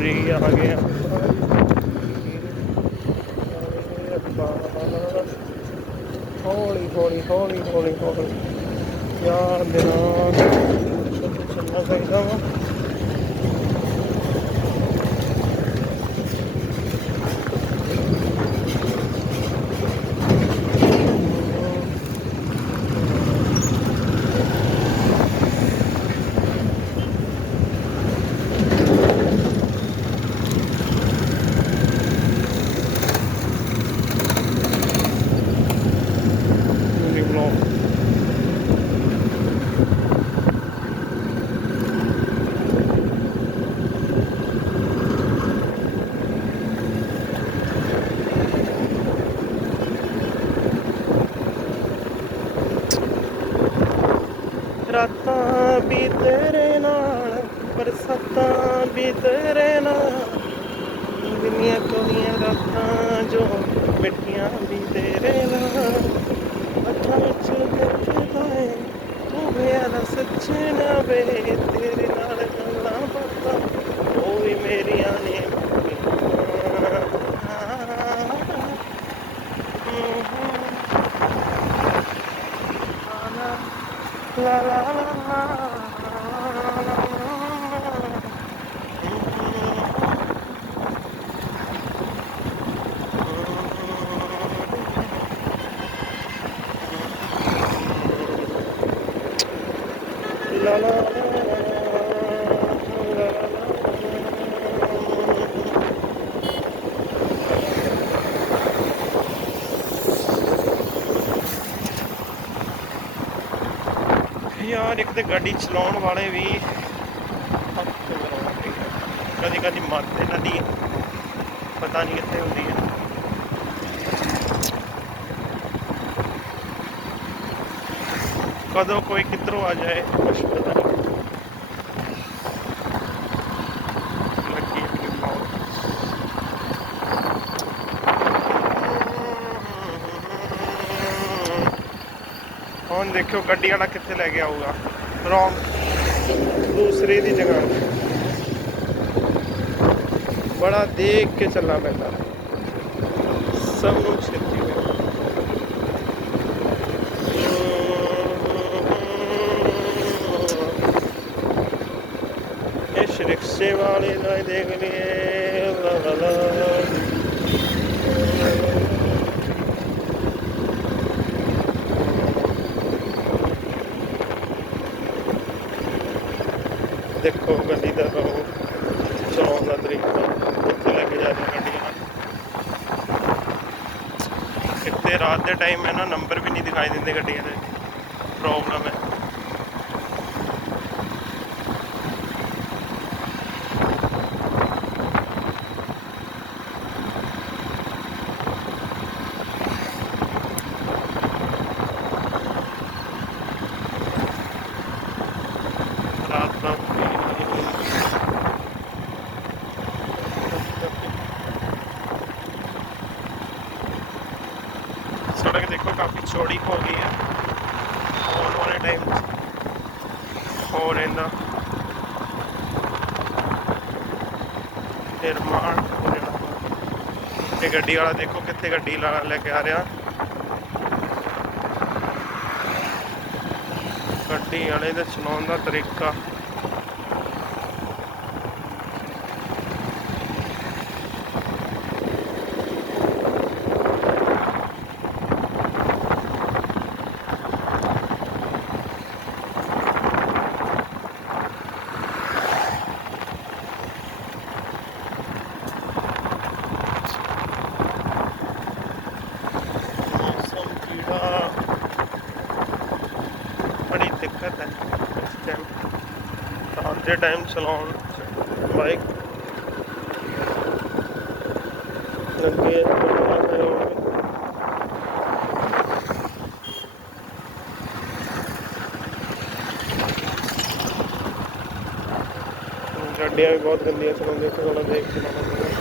ਜੀ ਆ ਗਏ ਆ। ਹੌਲੀ ਹੌਲੀ ਹੌਲੀ ਹੌਲੀ ਹੌਲੀ। ਯਾਰ ਦਿਨਾਂ ਚੱਲਣਾ ਚਾਹੀਦਾ ਵਾ। ਵੀ ਤੇਰੇ ਨਾਲ ਬਰਸਾਤਾਂ ਵੀ ਤੇਰੇ ਨਾਲ। ਦੁਨੀਆ ਕੋਲੀਆਂ ਰਾਤਾਂ ਜੋ ਮਿੱਠੀਆਂ ਵੀ ਤੇਰੇ ਨਾਲ। ਅੱਖਾਂ ਵਿੱਚ ਦੇਖਦਾ ਏ, ਤੂੰ ਮੇਰਾ ਸੱਚਣਾ ਵੇ, ਤੇਰੇ ਨਾਲ ਗੱਲਾਂ ਬਾਤਾਂ ਉਹ ਵੀ ਮੇਰੀਆਂ ਨੇ ਲਾ ਲਾ ਲਾ La ਯਾਰ ਇੱਕ ਤੇ ਗੱਡੀ ਚਲਾਉਣ ਵਾਲੇ ਵੀ ਕਦੀ ਕਦੀ ਮਰਦੇ ਨਾ ਪਤਾ ਨਹੀਂ ਕਿੱਥੇ ਹੁੰਦੀ ਹੈ ਕਦੋਂ ਕੋਈ ਕਿੱਧਰੋਂ ਆ ਜਾਏ, ਕੁਛ ਪਤਾ ਨਹੀਂ। ਹੁਣ ਦੇਖਿਓ ਗੱਡੀ ਵਾਲਾ ਕਿੱਥੇ ਲੈ ਕੇ ਆਊਗਾ। ਰੌਂਗ ਦੂਸਰੇ ਦੀ ਜਗ੍ਹਾ ਬੜਾ ਦੇਖ ਕੇ ਚੱਲਣਾ ਪੈਂਦਾ। ਸਭ ਨੂੰ ਛੇਤੀ ਹੋਏ ਇਸ ਰਿਕਸ਼ੇ ਵਾਲੇ ਦਾ ਦੇਖ ਲਈਏ। ਲਾ ਲਾ। ਦੇਖੋ ਗੱਡੀ ਦਾ ਰੋ ਚਲਾਉਣ ਦਾ ਤਰੀਕਾ ਕਿੱਥੇ ਲੈ ਕੇ ਜਾ ਰਹੀ ਗੱਡੀਆਂ ਕਿਤੇ ਰਾਤ ਦੇ ਟਾਈਮ ਹੈ ਨਾ ਨੰਬਰ ਵੀ ਨਹੀਂ ਦਿਖਾਈ ਦਿੰਦੇ ਗੱਡੀਆਂ ਦੇ। ਪ੍ਰੋਬਲਮ ਹੈ ਰਾਤ ਦਾ ਸੜਕ ਦੇਖੋ, ਕਾਫੀ ਚੌੜੀ ਹੋ ਗਈ ਹੈ। ਆਉਣ ਵਾਲੇ ਟਾਈਮ ਹੋ ਇਹਨਾਂ ਨਿਰਮਾਣ ਹੋ ਜਾਣਾ। ਤੇ ਗੱਡੀ ਵਾਲਾ ਦੇਖੋ, ਕਿੱਥੇ ਗੱਡੀ ਲਾ- ਲੈ ਕੇ ਆ ਰਿਹਾ। ਗੱਡੀ ਵਾਲੇ ਦਾ ਚਲਾਉਣ ਦਾ ਤਰੀਕਾ ਬੜੀ ਦਿੱਕਤ ਹੈ ਇਸ ਟਾਈਮ ਰਾਤ ਦੇ ਟਾਈਮ ਚਲਾਉਣ ਬਾਈਕ ਲੱਗੇ ਗੱਡੀਆਂ ਵੀ ਬਹੁਤ ਗੰਦੀਆਂ ਚਲਾਉਂਦੇ ਥੋੜਾ